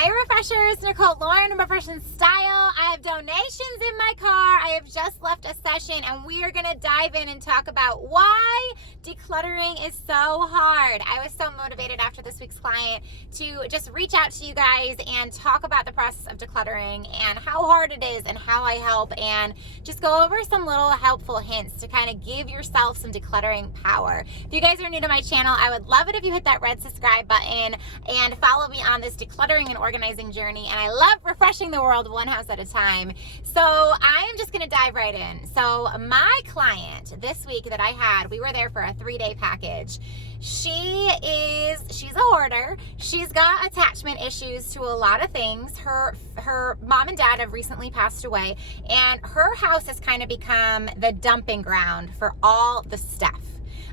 Heyyyy Refreshers, Nicole Lauren, Refreshing Style. I have donations in my car. I have just left a session and we are going to dive in and talk about why decluttering is so hard. I was so motivated after this week's client to just reach out to you guys and talk about the process of decluttering and how hard it is and how I help, and just go over some little helpful hints to kind of give yourself some decluttering power. If you guys are new to my channel, I would love it if you hit that red subscribe button and follow me on this decluttering and organizing journey. And I love refreshing the world one house at a time. So I'm just going to dive right in. So my client this week that I had, we were there for a 3-day package. She's a hoarder. She's got attachment issues to a lot of things. Her mom and dad have recently passed away, and her house has kind of become the dumping ground for all the stuff.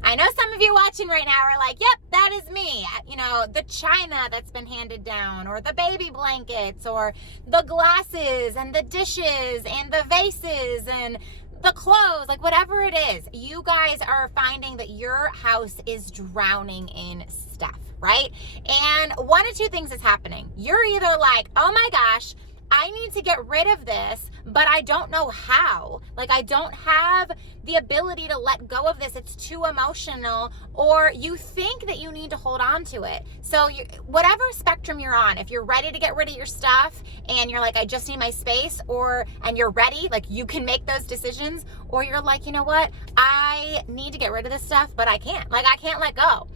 I know some of you watching right now are like, yep, that is me. You know, the china that's been handed down, or the baby blankets, or the glasses and the dishes and the vases and the clothes, like whatever it is. You guys are finding that your house is drowning in stuff, right? And one of two things is happening. You're either like, oh my gosh, I need to get rid of this, but I don't know how. Like, I don't have the ability to let go of this. It's too emotional. Or you think that you need to hold on to it. So whatever spectrum you're on, if you're ready to get rid of your stuff and you're like, I just need my space, and you're ready, like you can make those decisions, or you're like, you know what? I need to get rid of this stuff, but I can't. Like, I can't let go.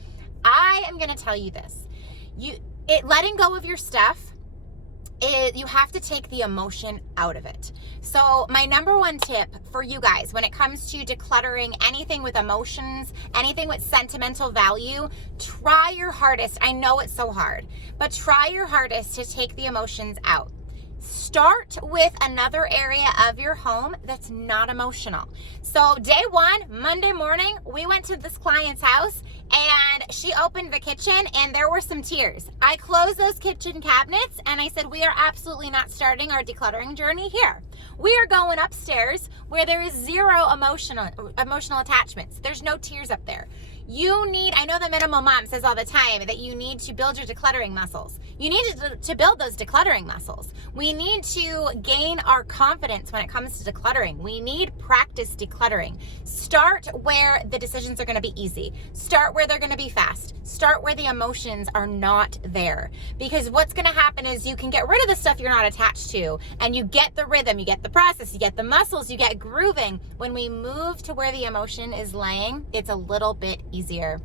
I am going to tell you this. Letting go of your stuff, you have to take the emotion out of it. So my number one tip for you guys when it comes to decluttering anything with emotions, anything with sentimental value, try your hardest. I know it's so hard, but try your hardest to take the emotions out. Start with another area of your home that's not emotional. So day one, Monday morning, we went to this client's house and she opened the kitchen and there were some tears. I closed those kitchen cabinets and I said, we are absolutely not starting our decluttering journey here. We are going upstairs where there is zero emotional attachments. There's no tears up there. I know the Minimal Mom says all the time that you need to build your decluttering muscles. You need to build those decluttering muscles. We need to gain our confidence when it comes to decluttering. We need practice decluttering. Start where the decisions are going to be easy. Start where they're going to be fast. Start where the emotions are not there. Because what's going to happen is you can get rid of the stuff you're not attached to, and you get the rhythm, you get the process, you get the muscles, you get grooving. When we move to where the emotion is laying, it's a little bit easier.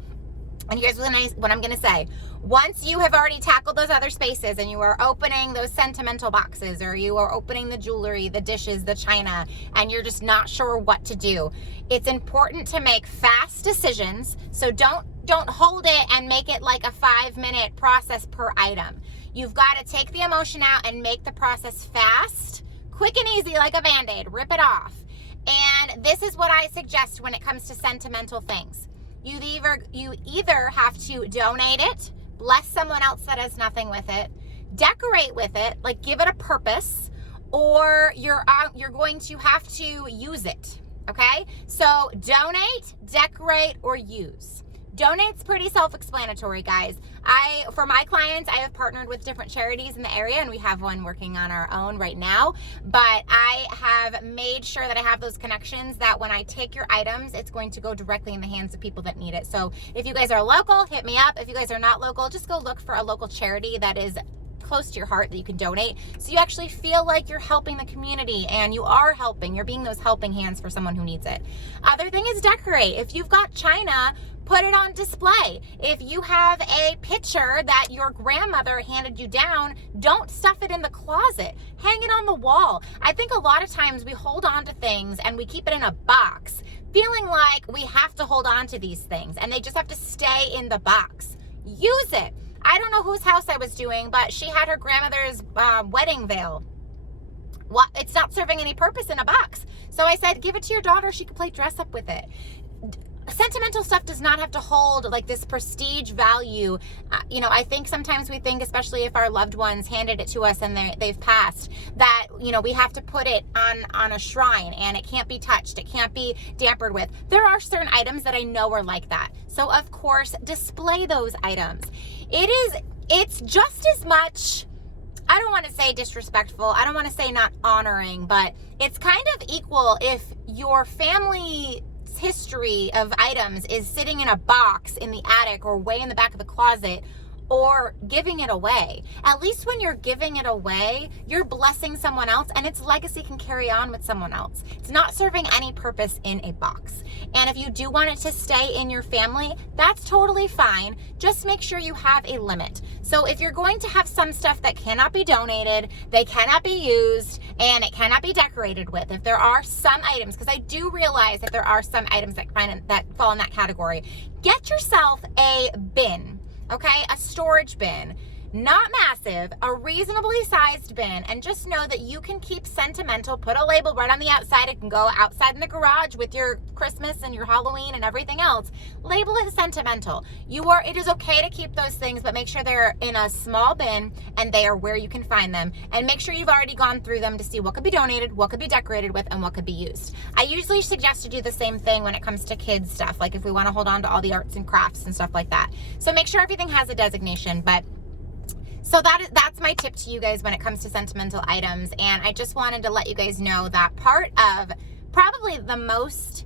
And here's what I'm going to say. Once you have already tackled those other spaces and you are opening those sentimental boxes, or you are opening the jewelry, the dishes, the china, and you're just not sure what to do, it's important to make fast decisions. So don't hold it and make it like a 5-minute process per item. You've got to take the emotion out and make the process fast, quick and easy, like a Band-Aid. Rip it off. And this is what I suggest when it comes to sentimental things. You either have to donate it, bless someone else that has nothing with it, decorate with it, like give it a purpose, or you're going to have to use it, okay? So donate, decorate, or use. Donate's pretty self-explanatory, guys. For my clients, I have partnered with different charities in the area, and we have one working on our own right now. But I have made sure that I have those connections that when I take your items, it's going to go directly in the hands of people that need it. So if you guys are local, hit me up. If you guys are not local, just go look for a local charity that is close to your heart that you can donate, so you actually feel like you're helping the community and you are helping. You're being those helping hands for someone who needs it. Other thing is decorate. If you've got china, put it on display. If you have a picture that your grandmother handed you down, don't stuff it in the closet. Hang it on the wall. I think a lot of times we hold on to things and we keep it in a box, feeling like we have to hold on to these things and they just have to stay in the box. Use it. I don't know whose house I was doing, but she had her grandmother's wedding veil. Well, it's not serving any purpose in a box. So I said, give it to your daughter. She could play dress up with it. Sentimental stuff does not have to hold like this prestige value. I think sometimes we think, especially if our loved ones handed it to us and they've passed, that, we have to put it on a shrine and it can't be touched. It can't be tampered with. There are certain items that I know are like that. So of course, display those items. It's just as much I don't want to say disrespectful. I don't want to say not honoring, but it's kind of equal if your family history of items is sitting in a box in the attic or way in the back of the closet, or giving it away. At least when you're giving it away, you're blessing someone else and its legacy can carry on with someone else. It's not serving any purpose in a box. And if you do want it to stay in your family, that's totally fine. Just make sure you have a limit. So if you're going to have some stuff that cannot be donated, they cannot be used, and it cannot be decorated with, if there are some items, because I do realize that there are some items that fall in that category, get yourself a bin. Okay, a storage bin, not massive, a reasonably sized bin, and just know that you can keep sentimental, put a label right on the outside. It can go outside in the garage with your Christmas and your Halloween and everything else. Label it sentimental. It is okay to keep those things, but make sure they're in a small bin and they are where you can find them. And make sure you've already gone through them to see what could be donated, what could be decorated with, and what could be used. I usually suggest to do the same thing when it comes to kids stuff, like if we want to hold on to all the arts and crafts and stuff like that. So make sure everything has a designation. So that's my tip to you guys when it comes to sentimental items. And I just wanted to let you guys know that part of probably the most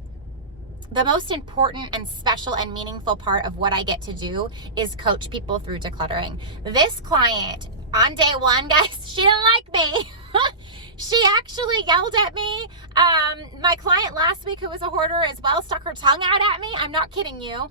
important and special and meaningful part of what I get to do is coach people through decluttering. This client on day one, guys, she didn't like me. She actually yelled at me. My client last week, who was a hoarder as well, stuck her tongue out at me. I'm not kidding you.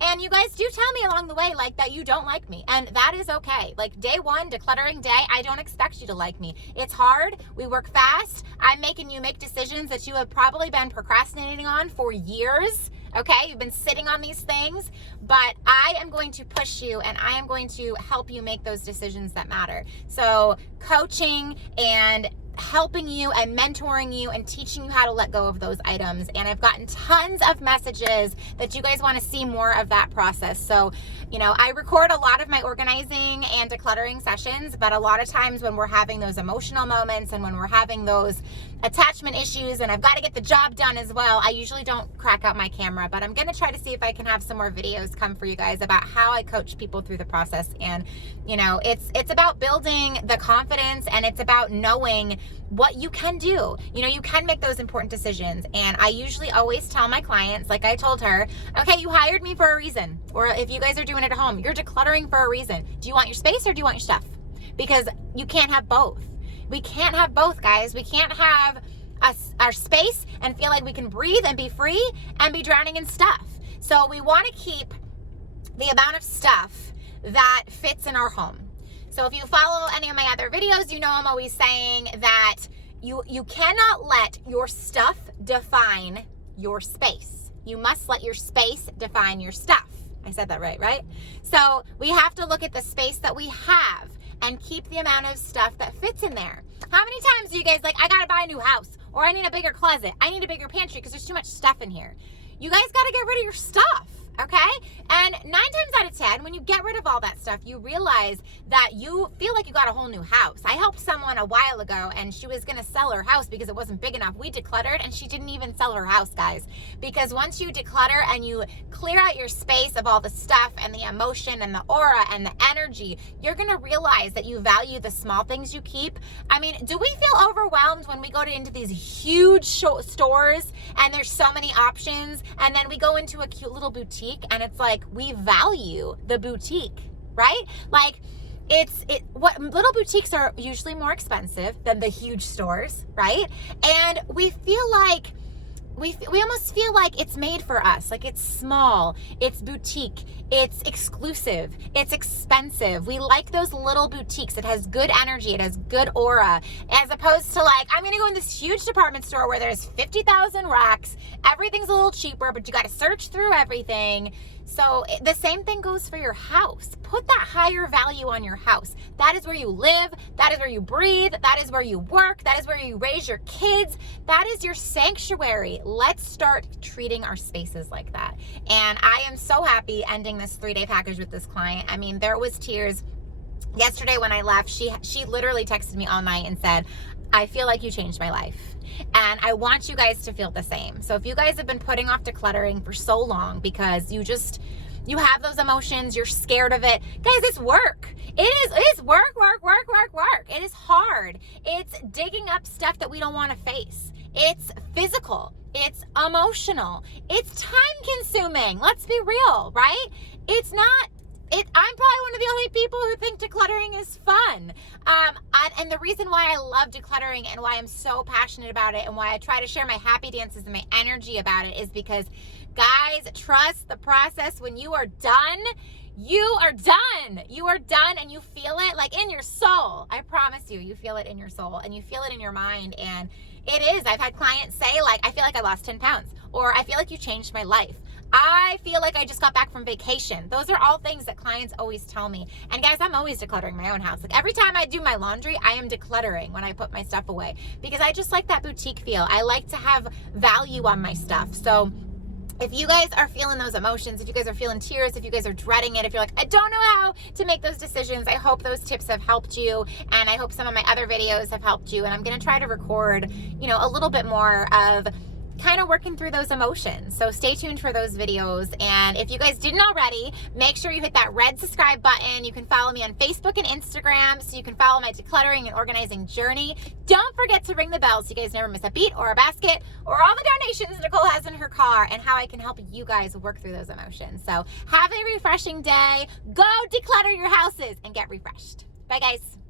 And you guys do tell me along the way, like, that you don't like me. And that is okay. Like, day one, decluttering day, I don't expect you to like me. It's hard. We work fast. I'm making you make decisions that you have probably been procrastinating on for years. Okay, you've been sitting on these things, but I am going to push you and I am going to help you make those decisions that matter. So coaching and helping you and mentoring you and teaching you how to let go of those items. And I've gotten tons of messages that you guys want to see more of that process. So, I record a lot of my organizing and decluttering sessions, but a lot of times when we're having those emotional moments and when we're having those attachment issues and I've got to get the job done as well, I usually don't crack out my camera, but I'm going to try to see if I can have some more videos come for you guys about how I coach people through the process. And, it's about building the confidence, and it's about knowing what you can do. You can make those important decisions. And I usually always tell my clients, like I told her, okay, you hired me for a reason. Or if you guys are doing it at home, you're decluttering for a reason. Do you want your space or do you want your stuff? Because you can't have both. We can't have both, guys. We can't have our space and feel like we can breathe and be free and be drowning in stuff. So we want to keep the amount of stuff that fits in our home. So if you follow any of my other videos, I'm always saying that you cannot let your stuff define your space. You must let your space define your stuff. I said that right? So we have to look at the space that we have and keep the amount of stuff that fits in there. How many times do you guys I gotta buy a new house, or I need a bigger closet, I need a bigger pantry because there's too much stuff in here? You guys gotta get rid of your stuff. Okay? And 9 times out of 10, when you get rid of all that stuff, you realize that you feel like you got a whole new house. I helped someone a while ago and she was going to sell her house because it wasn't big enough. We decluttered and she didn't even sell her house, guys. Because once you declutter and you clear out your space of all the stuff and the emotion and the aura and the energy, you're going to realize that you value the small things you keep. I mean, do we feel overwhelmed when we go into these huge stores and there's so many options, and then we go into a cute little boutique and it's like we value the boutique, right? Like what little boutiques are usually more expensive than the huge stores, right? And we feel like we almost feel like it's made for us. Like it's small, it's boutique, it's exclusive, it's expensive. We like those little boutiques. It has good energy, it has good aura, as opposed to I'm gonna go in this huge department store where there's 50,000 racks, everything's a little cheaper, but you gotta search through everything. So the same thing goes for your house. Put that higher value on your house. That is where you live. That is where you breathe. That is where you work. That is where you raise your kids. That is your sanctuary. Let's start treating our spaces like that. And I am so happy ending this 3-day package with this client. I mean, there was tears. Yesterday when I left, she literally texted me all night and said, I feel like you changed my life. And I want you guys to feel the same. So if you guys have been putting off decluttering for so long because you have those emotions, you're scared of it, guys, it's work. It's work. It is hard. It's digging up stuff that we don't want to face. It's physical. It's emotional. It's time consuming. Let's be real, right? It's not. I'm probably one of the only people who think decluttering is fun. And the reason why I love decluttering and why I'm so passionate about it and why I try to share my happy dances and my energy about it is because, guys, trust the process. When you are done, you are done. You are done and you feel it like in your soul. I promise you, you feel it in your soul and you feel it in your mind. And it is. I've had clients say, like, I feel like I lost 10 pounds, or I feel like you changed my life. I feel like I just got back from vacation. Those are all things that clients always tell me. And guys, I'm always decluttering my own house. Like every time I do my laundry, I am decluttering when I put my stuff away because I just like that boutique feel. I like to have value on my stuff. So if you guys are feeling those emotions, if you guys are feeling tears, if you guys are dreading it, if you're like, I don't know how to make those decisions, I hope those tips have helped you. And I hope some of my other videos have helped you. And I'm going to try to record, a little bit more of kind of working through those emotions. So stay tuned for those videos. And if you guys didn't already, make sure you hit that red subscribe button. You can follow me on Facebook and Instagram so you can follow my decluttering and organizing journey. Don't forget to ring the bell so you guys never miss a beat or a basket or all the donations Nicole has in her car and how I can help you guys work through those emotions. So have a refreshing day. Go declutter your houses and get refreshed. Bye, guys.